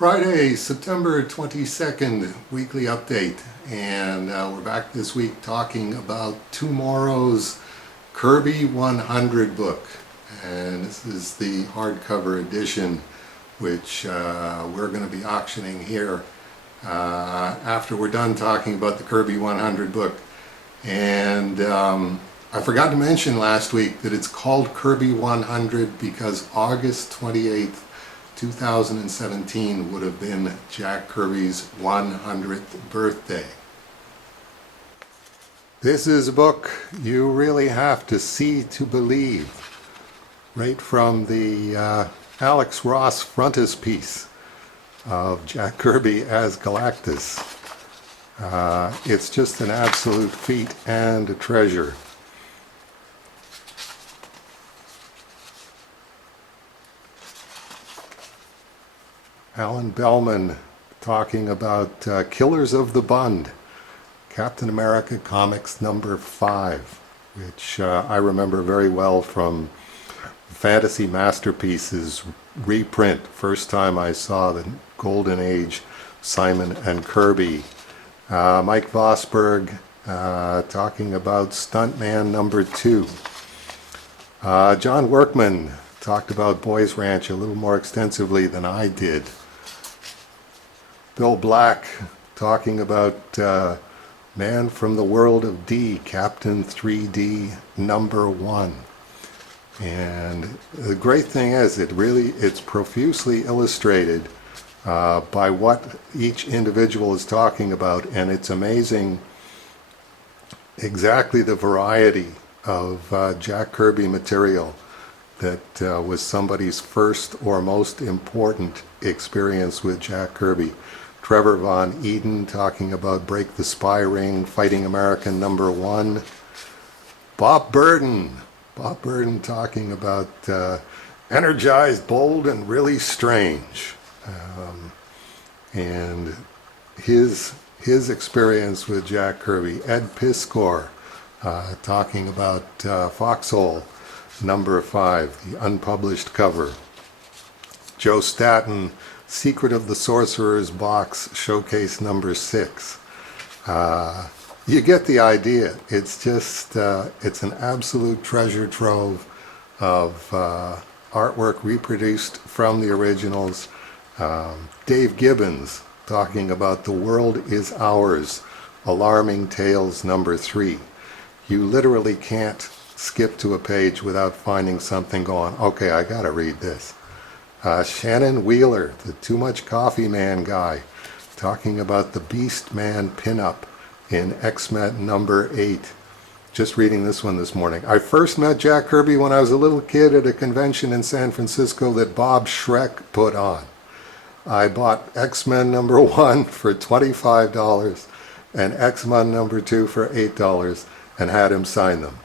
Friday, September 22nd, weekly update, and we're back this week talking about tomorrow's Kirby 100 book, and this is the hardcover edition, which we're going to be auctioning here after we're done talking about the Kirby 100 book. And I forgot to mention last week that it's called Kirby 100 because August 28th 2017 would have been Jack Kirby's 100th birthday. This is a book you really have to see to believe. Right from the Alex Ross frontispiece of Jack Kirby as Galactus. It's just an absolute feat and a treasure. Alan Bellman talking about Killers of the Bund, Captain America Comics number 5, which I remember very well from Fantasy Masterpieces reprint. First time I saw the Golden Age Simon and Kirby. Mike Vosberg talking about Stuntman number 2. John Workman talked about Boys Ranch a little more extensively than I did. Bill Black talking about Man from the World of D, Captain 3D number 1. And the great thing is it's profusely illustrated by what each individual is talking about, and it's amazing exactly the variety of Jack Kirby material that was somebody's first or most important experience with Jack Kirby. Trevor Von Eden talking about Break the Spy Ring, Fighting American number 1. Bob Burden talking about Energized, Bold, and Really Strange. And his experience with Jack Kirby. Ed Piskor talking about Foxhole number 5, the unpublished cover. Joe Staton, Secret of the Sorcerer's Box, Showcase number 6. You get the idea. It's just, it's an absolute treasure trove of artwork reproduced from the originals. Dave Gibbons talking about The World Is Ours, Alarming Tales number 3. You literally can't skip to a page without finding something going, okay, I gotta read this. Shannon Wheeler, the Too Much Coffee Man guy, talking about the Beast Man pinup in X-Men number 8. Just reading this one this morning. I first met Jack Kirby when I was a little kid at a convention in San Francisco that Bob Schreck put on. I bought X-Men number 1 for $25 and X-Men number 2 for $8 and had him sign them.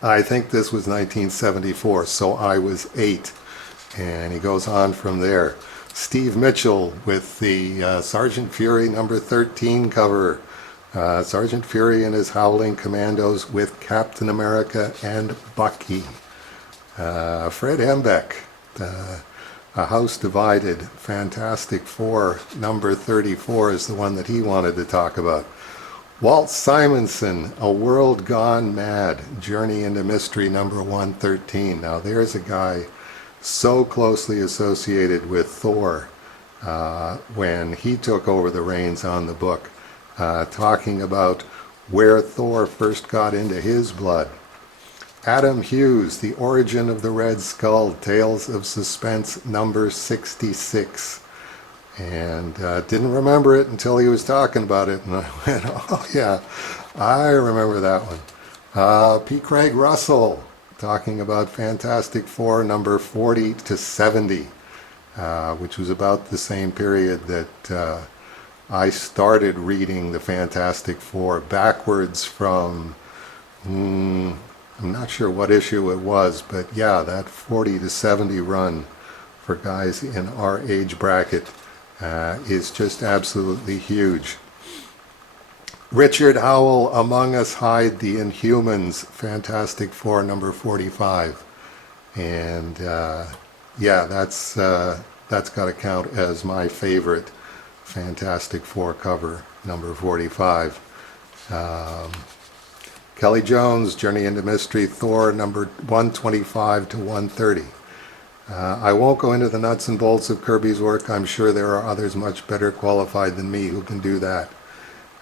I think this was 1974, so I was 8. And he goes on from there. Steve Mitchell with the Sergeant Fury number 13 cover. Sergeant Fury and his Howling Commandos with Captain America and Bucky. Fred Embeck, A House Divided, Fantastic Four number 34 is the one that he wanted to talk about. Walt Simonson, A World Gone Mad, Journey into Mystery number 113. Now there's a guy so closely associated with Thor when he took over the reins on the book, talking about where Thor first got into his blood. Adam Hughes, The Origin of the Red Skull, Tales of Suspense number 66. And didn't remember it until he was talking about it, and I went, oh yeah, I remember that one. P. Craig Russell, talking about Fantastic Four number 40 to 70, which was about the same period that I started reading the Fantastic Four backwards from, I'm not sure what issue it was, but yeah, that 40 to 70 run for guys in our age bracket is just absolutely huge. Richard Howell, Among Us Hide the Inhumans, Fantastic Four number 45. And yeah, that's that's got to count as my favorite Fantastic Four cover, number 45. Kelly Jones, Journey into Mystery, Thor, number 125 to 130. I won't go into the nuts and bolts of Kirby's work. I'm sure there are others much better qualified than me who can do that.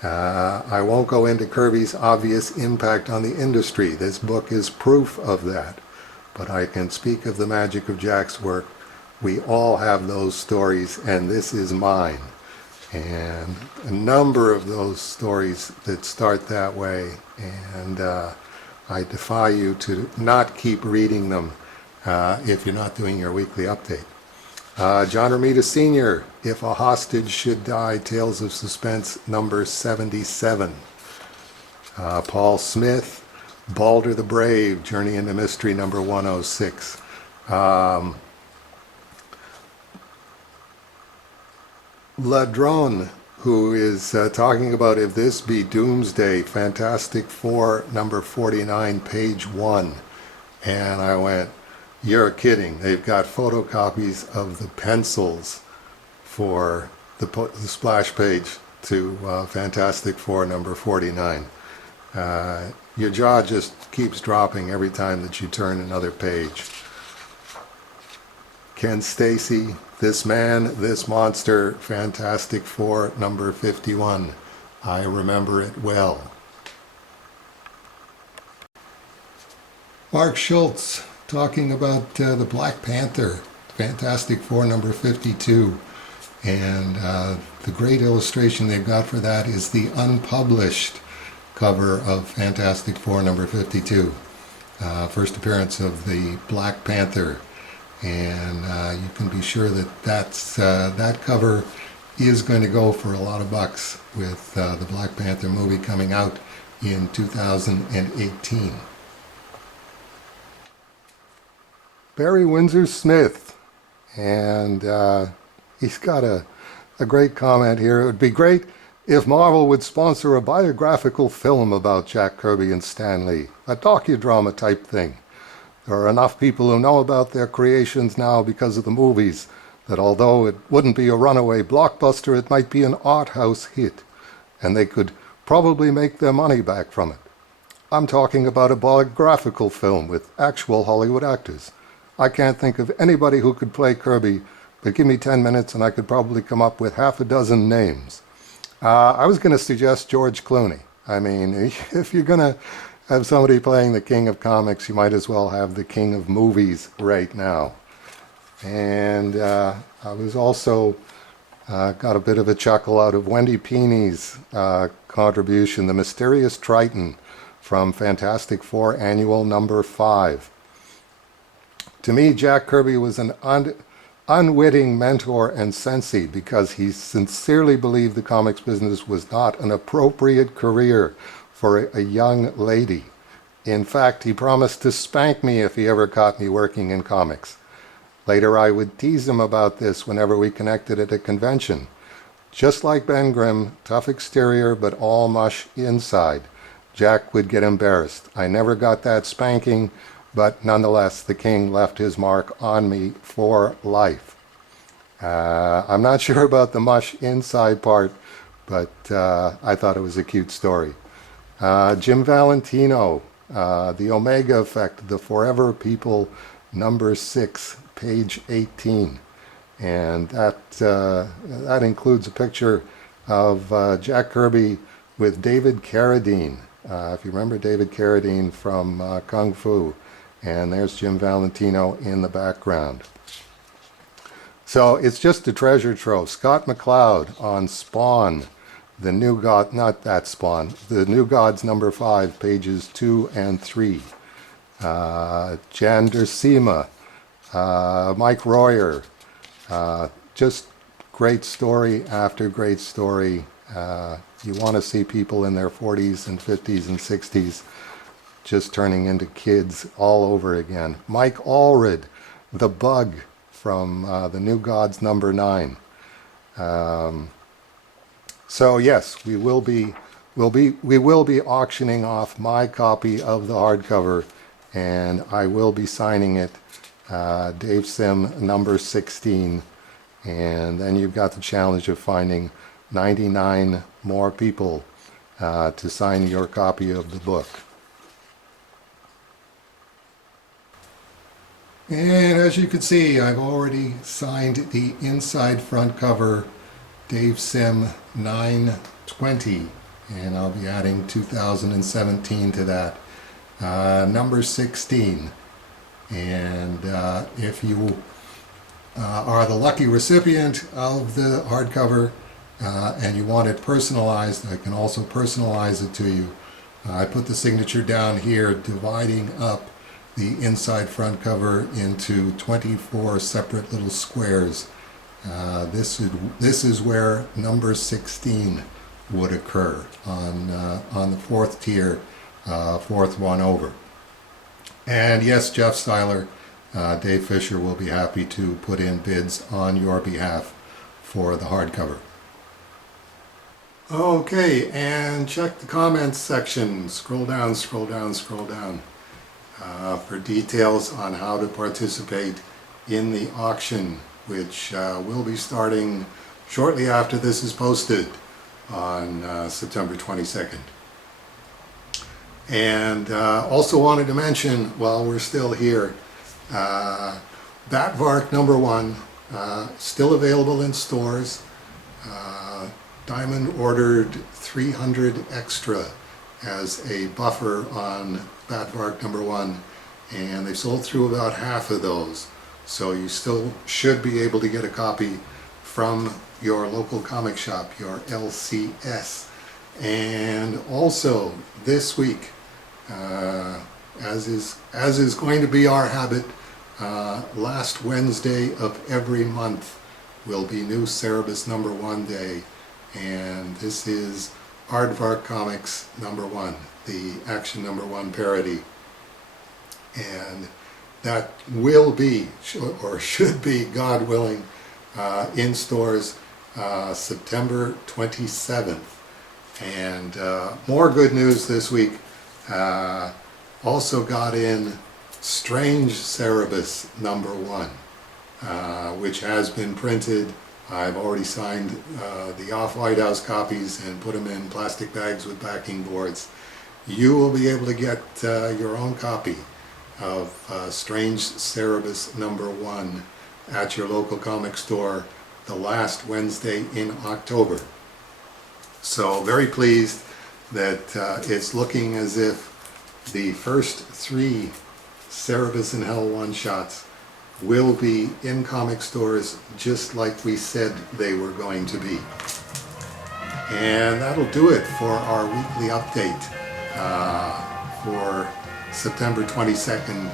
I won't go into Kirby's obvious impact on the industry. This book is proof of that. But I can speak of the magic of Jack's work. We all have those stories, and this is mine. And a number of those stories that start that way, and I defy you to not keep reading them if you're not doing your weekly update. John Romita Sr., If a Hostage Should Die, Tales of Suspense, number 77. Paul Smith, Balder the Brave, Journey into Mystery, number 106. Ladrone, who is talking about If This Be Doomsday, Fantastic Four, number 49, page 1. And I went, you're kidding. They've got photocopies of the pencils for the splash page to Fantastic Four, number 49. Your jaw just keeps dropping every time that you turn another page. Ken Stacy, This Man, This Monster, Fantastic Four, number 51. I remember it well. Mark Schultz, talking about the Black Panther, Fantastic Four, number 52. And the great illustration they've got for that is the unpublished cover of Fantastic Four, number 52. First appearance of the Black Panther. And you can be sure that that cover is going to go for a lot of bucks with the Black Panther movie coming out in 2018. Barry Windsor Smith, and he's got a great comment here. It would be great if Marvel would sponsor a biographical film about Jack Kirby and Stan Lee, a docudrama type thing. There are enough people who know about their creations now because of the movies that although it wouldn't be a runaway blockbuster, it might be an art house hit, and they could probably make their money back from it. I'm talking about a biographical film with actual Hollywood actors. I can't think of anybody who could play Kirby, but give me 10 minutes and I could probably come up with half a dozen names. I was going to suggest George Clooney. I mean, if you're going to have somebody playing the king of comics, you might as well have the king of movies right now. And I was also got a bit of a chuckle out of Wendy Peeney's contribution, The Mysterious Triton from Fantastic Four Annual number 5. To me, Jack Kirby was an unwitting mentor and sensei because he sincerely believed the comics business was not an appropriate career for a young lady. In fact, he promised to spank me if he ever caught me working in comics. Later, I would tease him about this whenever we connected at a convention. Just like Ben Grimm, tough exterior but all mush inside, Jack would get embarrassed. I never got that spanking, but nonetheless, the king left his mark on me for life. I'm not sure about the mush inside part, but I thought it was a cute story. Jim Valentino, The Omega Effect, The Forever People, number 6, page 18. And that includes a picture of Jack Kirby with David Carradine. If you remember David Carradine from Kung Fu. And there's Jim Valentino in the background. So it's just a treasure trove. Scott McCloud on Spawn, the New God, not that Spawn, the New Gods number 5, pages 2 and 3. Jan Dersima, Mike Royer, just great story after great story. You want to see people in their 40s and 50s and 60s just turning into kids all over again. Mike Allred, The Bug from the New Gods number 9. So yes, we will be auctioning off my copy of the hardcover, and I will be signing it, Dave Sim number 16, And then you've got the challenge of finding 99 more people to sign your copy of the book. And as you can see, I've already signed the inside front cover, Dave Sim 920, and I'll be adding 2017 to that, number 16. And if you are the lucky recipient of the hardcover and you want it personalized, I can also personalize it to you. I put the signature down here, dividing up the inside front cover into 24 separate little squares. This is where number 16 would occur on the fourth tier, fourth one over. And yes, Jeff Styler, Dave Fisher will be happy to put in bids on your behalf for the hardcover. Okay, and check the comments section. Scroll down, scroll down, scroll down for details on how to participate in the auction, which will be starting shortly after this is posted on September 22nd. And also wanted to mention, while we're still here, Batvark number 1, still available in stores. Diamond ordered 300 extra as a buffer on Batvark number 1, and they sold through about half of those. So you still should be able to get a copy from your local comic shop, your LCS. And also this week, as is going to be our habit, last Wednesday of every month will be new Cerebus number 1 day, and this is Aardvark Comics number 1, the Action number 1 parody, and that will be, or should be, God willing, in stores September 27th. And more good news this week. Also got in Strange Cerebus number 1, which has been printed. I've already signed the Off-White House copies and put them in plastic bags with backing boards. You will be able to get your own copy of Strange Cerebus number 1 at your local comic store the last Wednesday in October. So very pleased that it's looking as if the first 3 Cerebus in Hell one-shots will be in comic stores just like we said they were going to be. And that'll do it for our weekly update for September 22nd.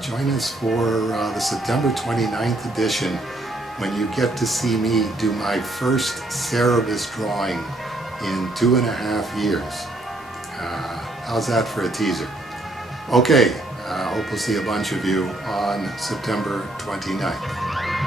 Join us for the September 29th edition, when you get to see me do my first Cerebus drawing in 2.5 years. How's that for a teaser? Okay, I hope we'll see a bunch of you on September 29th.